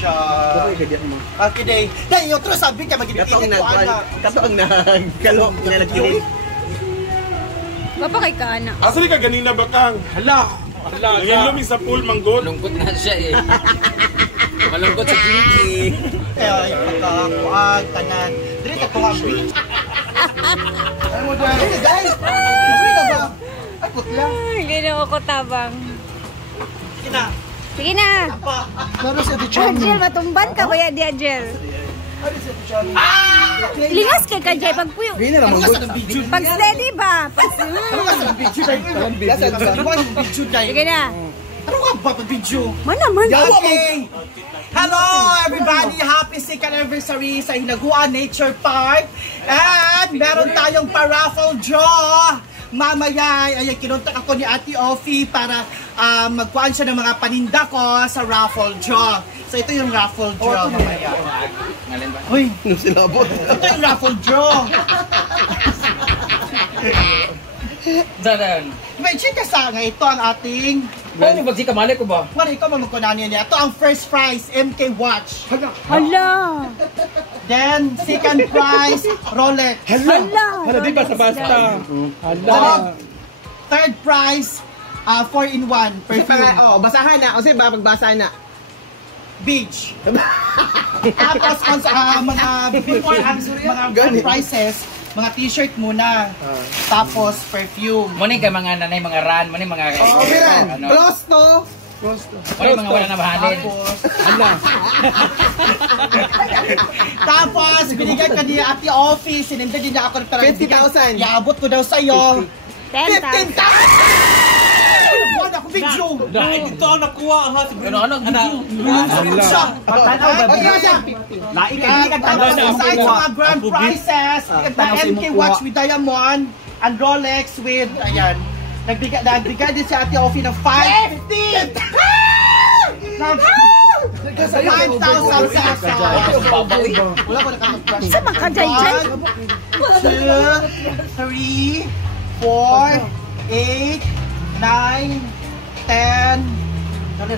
siya. Okay, day. Dahil yung true sabi ka, mag-init ko, anak. Katoang nagkalo, nalagkirin. Bapa kay ka, anak. Asali ka ganina bakang? Hala! Ngayon lumi sa pool, manggod. Malungkot na siya eh. Malungkot sa Pinky. Kaya yung pagkakuan, tanan. Dili ka kung ang beach. Ay mo dahil. Hey guys! Gusto ka ba? Ay putla. Ginoo ko tabang. Sige na. Sige na. Laro sa Dichon. Angel, matumban ka ba yan di Angel? Lingas kay ka Jay pagpuyo. Pag steady ba? Sige na. Ano ka ba pag-video? Mana man. Okay. Hello everybody! Happy 2nd anniversary sa Hinaguan Nature Park. And meron tayong pa-raffle draw. Mamaya ay kinontak ako ni Ate Offie para magkuhan siya ng mga paninda ko sa raffle draw. So ito yung raffle draw mamaya. Uy, Nung silabot. ito yung raffle draw. Dadan. Imagine ka sa nga ito ang ating... Ano ba si kamali ko ba? Wala ikaw mamagkunan niya. Ito ang first prize, MK Watch. Hala. Then, second prize, Rolex. Hala. Di ba sa basta? Hala. Third prize, 4-in-1 perfume. Basahan na. O ba pagbasa na? Beach. Tapos, mga before ang mga prizes, mga t-shirt muna. Tapos, perfume. Muna kay mga nanay, mga ran, muna mga... Ran. Close to. Muna mga wala na mahalin. Tapos, binigyan ka niya Ate Offie, sininda din niya ako. 50,000. Iabot ko daw sa'yo. 10,000. 15,000! Buwan ako video! Ito ang nakuha ha. Ano? Siya! Patanaw ba? Lain ka, hindi nagtanong sa side sa mga grand prizes. MK Watch with Diamond and Rolex with, ayan. Nagbigay din si Ate Offie ng 5,000 pesos. Wala ko nakapag-crush. Sa mga kajay-jay. 1, 2, 3, 4, 8, 9, 10, 5,000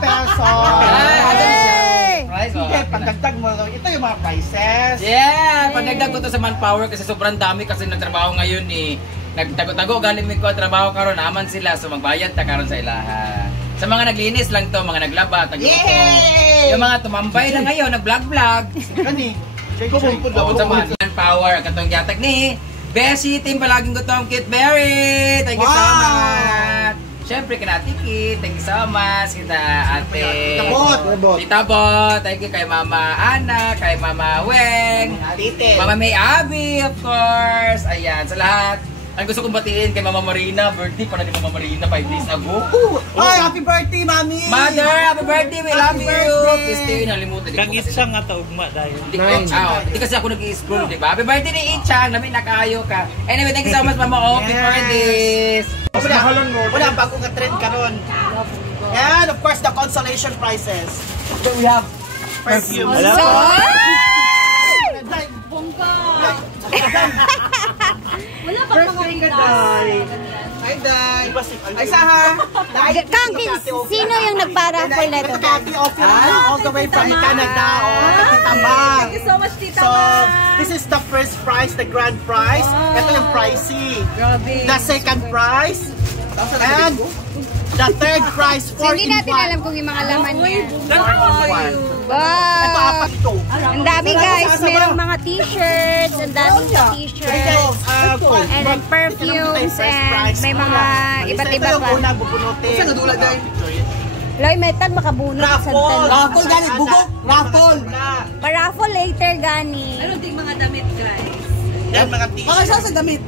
pesos. Sige, pagdagdag mo. Ito yung mga prices. Yeah! Pagdagdag ko to sa manpower kasi sobrang dami kasi nagtrabaho ngayon eh. Nagtago-tago galing mi ko trabaho karon naman sila so magbayad ta karon sa ilaha. Sa mga naglinis lang to, mga naglaba, tagluto. Yung mga tumambay na ngayon, nag-vlog-vlog. Kani? Oo, sa manpower katong yatag ni Beshi, team palaging gutong Kit Berry. Thank you so much. Siyempre, kina Tiki. Thank you so much. Kita Ate Tita Bot. Thank you kay Mama Ana, kay Mama Weng, Mama May Abby, of course. Ayan, sa lahat. Ang gusto kong batiin kay Mama Marina. Birthday pa na ni Mama Marina 5 days ago. Ay, happy birthday, Mami! Mother, happy birthday. We love you. Please stay nalimutan. Kang Itchang nga taugma dahil. Hindi kasi ako nag-i-scroll, di ba? Happy birthday ni Itchang. Namin nakaayo ka. Anyway, thank you so much, Mama Offie, for this. Wala ang bagong trend karon. And of course, the consolation prizes. So we have perfume. Wala pa mga Hi, Day. Ay, Saha. Kang, sino yung nagparaffle na ito? Ate Offie all the way from Canada. Tita Mang. Thank you so much, Tita So, Mang. this is the first prize, the grand prize. Ito yung pricey. The second prize. And the third prize, 4-in-1. Hindi natin alam kung yung mga laman niya. Ito, apat ito. Ang dami guys, merong mga t-shirts, ang daming t-shirts, and then perfumes, and may mga iba't iba Ito yung pa. unang bubunutin. Saan nadula, Day? Loy, may tag makabunot sa Raffle! Raffle, gani, bugok! Raffle! Pa-raffle later, gani. Meron ding mga damit, guys. Yan, mga Mga t-shirt. sa damit.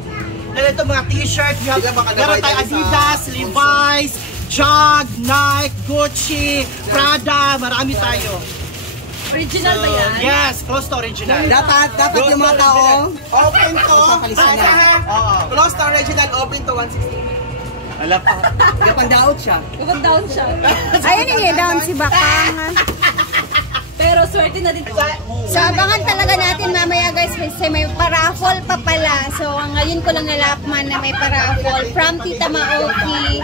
Yan, ito mga t-shirt. Meron tayo tayo Adidas, Levi's, Jog, Nike, Gucci, Prada, marami tayo. Original ba yan? Yes, close to original. Dapat yung mga tao Open to. Close to original, open to 160. Wala pa. Kapag daot siya. Kapag down siya. Ayun yung down si Bakang. Pero swerte na din. So, abangan talaga natin mamaya guys, kasi may paraffol pa pala. So, ngayon ko lang nalapman na may paraffol from Tita Maoki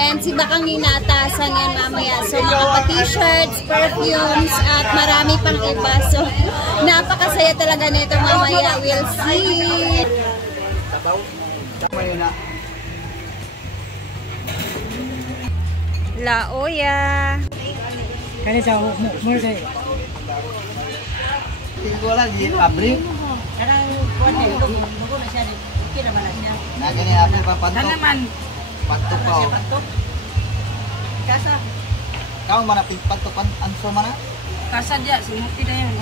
and si Bakang Inatasan yan mamaya. So, mga pa-t-shirts, perfumes, at marami pang iba. So, napakasaya talaga nito mamaya. We'll see! La Oya! Kani sa mo say. Tingko lagi abri. Nah, gini abri papantok. naman. Pantok kau. Kasa. Kau mana pantok anso mana? Kasa dia. Sumuti na yun.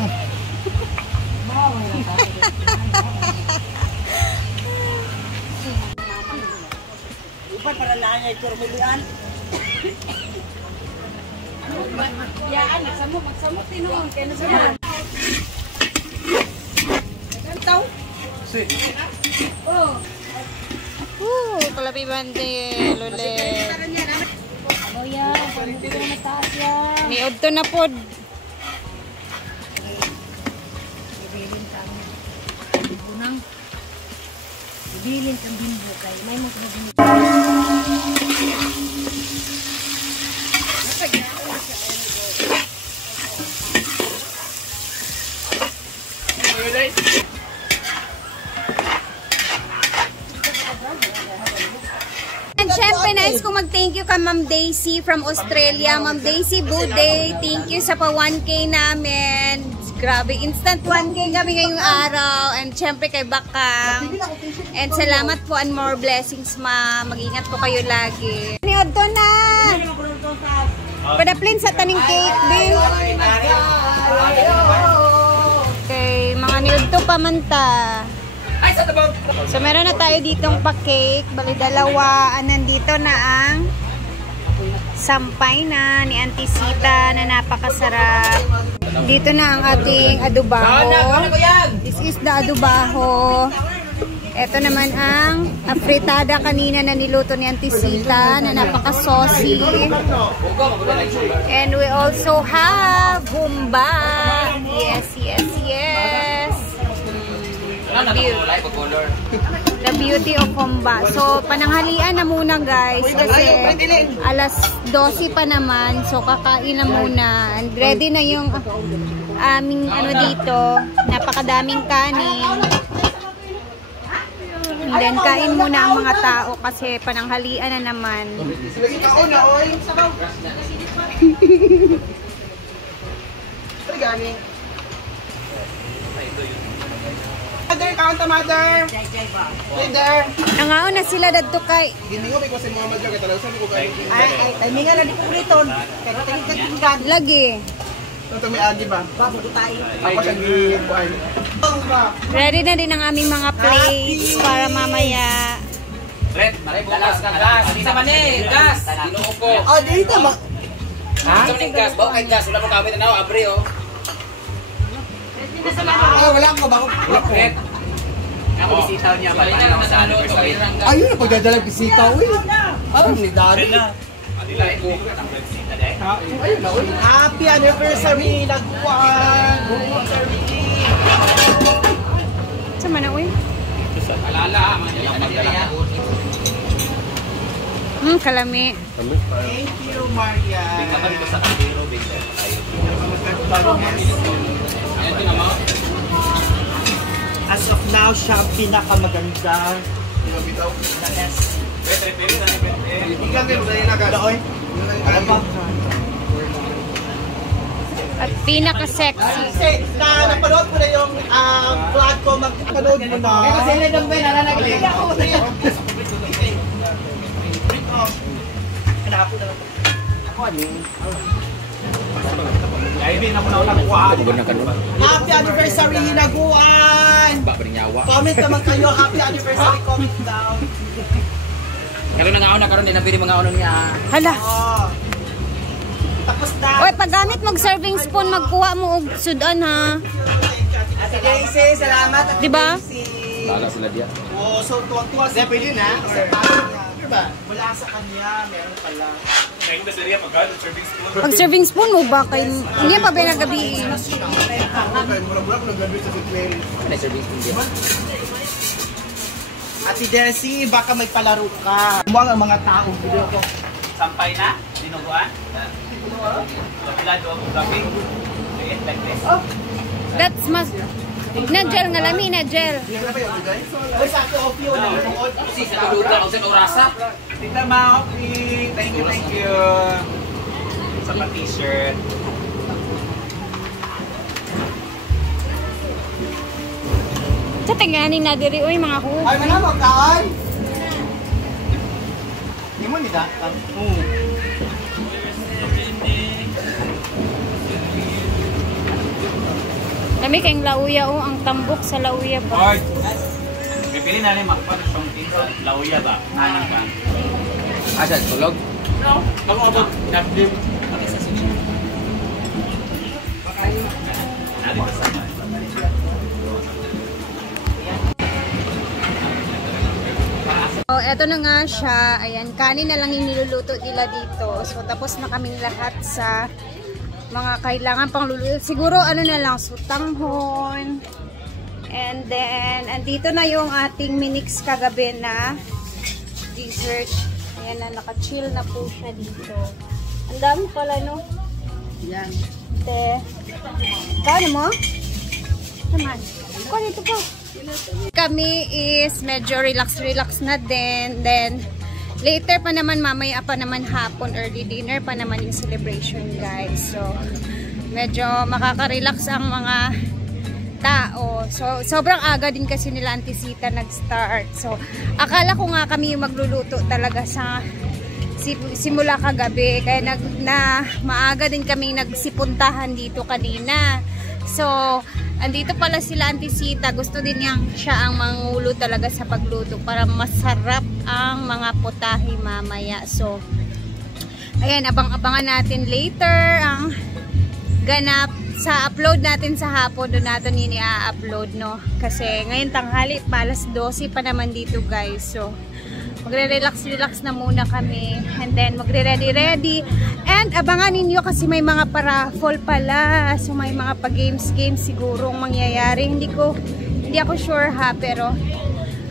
Upat para nanya itu rumulian. Yaan, magsamot tinuon. Kaya nasaman. Taw? Oh. Kalabi bande, lulit. Oh yeah, pwede ko na taas yan. Niod to na pod. Bilin kang bimbo kay may mo na bimbo. And syempre, nice kong mag-thank you ka Ma'am Daisy from Australia. Ma'am Daisy Bude, thank you sa pa 1K namin. Grabe, instant 1K kami ngayong araw. And syempre kay Bakang. And salamat po and more blessings, ma'am. Mag-ingat po kayo lagi. Niod to na! Padaplin sa taning cake, babe. Okay, mga niod to pamanta. So meron na tayo ditong pa-cake. Bali dalawa. Nandito na ang sampay na ni Auntie Sita na napakasarap. Dito na ang ating adobaho. This is the adobaho. Ito naman ang afritada kanina na niluto ni Auntie Sita na napaka-saucy. And we also have humba. Yes, yes, yes. The beauty of humba. So, pananghalian na muna guys kasi alas 12 pa naman. So, kakain na muna. And ready na yung aming ano dito. Napakadaming kanin. And then, kain muna ang mga tao kasi pananghalian na naman. Mother, kaunta mother. Mother. Nangaon na sila dadto kay. Gini ko because si Muhammad ka talaga ko kay. Ay, timingan na di ko rito. Kaya tingin Lagi. Ito may agi ba? bago tayo. Ako siya gi-kuan. Ready na din ang aming mga plates para mamaya. Red, gas, gas. Isa man eh, gas. Ginoo ko. Oh, dito ba? Ha? Isa man gas, bawa kay gas. Wala mo kami tanaw, abri oh. Ah, wala ko ba? Red. Ako bisitaw niya ba na sa anniversary. Ayun na pagdadala bisita, uy. Parang ni Daddy. Adilain ko ang bisita dai. Ayun na, uy. Happy anniversary, Lagwan! Sama na, uy. Alala, mga pagdala. Kalami. Thank you, Maria. Kapag ko sa kandiro, bigla. Ayan din naman. As of now, siya ang pinakamaganda. Na S. Doon. Ano ba? At pinaka-sexy. Kasi napanood ko na yung vlog ko, magpanood mo na. Kasi nandun ba yung nalalagay? Hanapo na lang. Ako, ano yun? Happy anniversary, Hinaguan! Comment naman kayo, happy anniversary, comment down. Karon na nga karon din nabili mga ono niya. Hala. Oh. Tapos na. Oy, paggamit mag serving spoon, magkuha mo og sudan ha. Ate Daisy, salamat. Di ba? Bala sila dia. Oh, so tuwang-tuwa Pwede na? sa pala niya. Diba? Wala sa kanya, meron pala. Pag serving spoon mo ba kay hindi pa ba nagabi? Ano serving spoon din? Ate Jessie, baka may palaro ka. Mukhang ang mga tao. Sampay na? Dinuguan? That's mas na gel nga lami na gel. Uy, sa ako of yun. Kasi sa tulog ako sa orasa. Tita Maopi, thank you, thank you. Sa pa-t-shirt. Sa tinganin na diri oy mga ku. Ay, manamang kaan. Hindi mo nida? Kami kayong lauya o ang tambok sa lauya ba? Oy! Pipili na rin makapag sa tinta. Lauya ba? Anak ka? Asan? Tulog? No. Ako abot. Napdim. Okay, sa sini. Nari ka sama. Oh, eto na nga siya. Ayan, kanin na lang yung niluluto nila dito. So, tapos na kaming lahat sa mga kailangan pang luluto. Siguro, ano na lang, sutanghon. And then, andito na yung ating minix kagabi na dessert. Ayan na, naka-chill na po siya dito. Ang dami pala, no? Yan. Te. Kano mo? Naman. Kano ito po? Kami is medyo relax na din. Then, later pa naman, mamaya pa naman hapon, early dinner pa naman yung celebration, guys. So, medyo makaka-relax ang mga tao. So, sobrang aga din kasi nila Antisita nag-start. So, akala ko nga kami yung magluluto talaga sa simula kagabi. Kaya maaga din kami nagsipuntahan dito kanina. So, andito pala sila Antisita. Gusto din siya ang mangulo talaga sa pagluto para masarap ang mga putahe mamaya. So, ayan, abang-abangan natin later ang ganap sa upload natin sa hapon. Doon natin yun i-upload, no? Kasi ngayon tanghali, alas 12 pa naman dito, guys. So, magre-relax na muna kami. And then, magre-ready. And abangan ninyo kasi may mga paraffol pala. So, may mga pa-games sigurong mangyayari. Hindi ako sure ha, pero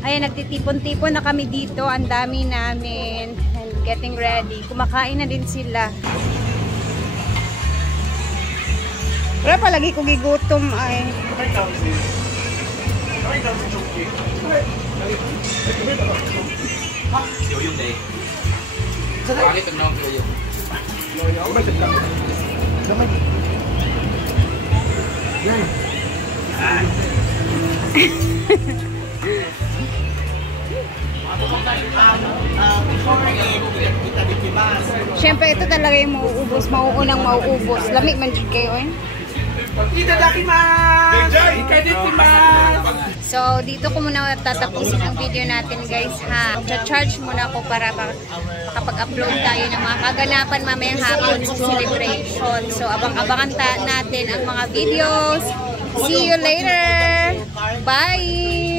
ayan, nagtitipon-tipon na kami dito. Ang dami namin. And getting ready. Kumakain na din sila. Wala palagi ko gigutom ay. Yoyong day. Bakit ang nang yoyong? Siyempre ito talaga yung mauubos, mauunang mauubos. Lamig man dyan kayo eh. So, dito ko muna tatapusin ang video natin, guys, ha. Charge muna ako para makapag-upload tayo ng mga kaganapan mamayang hapon sa celebration. So, abang-abangan natin ang mga videos. See you later! Bye!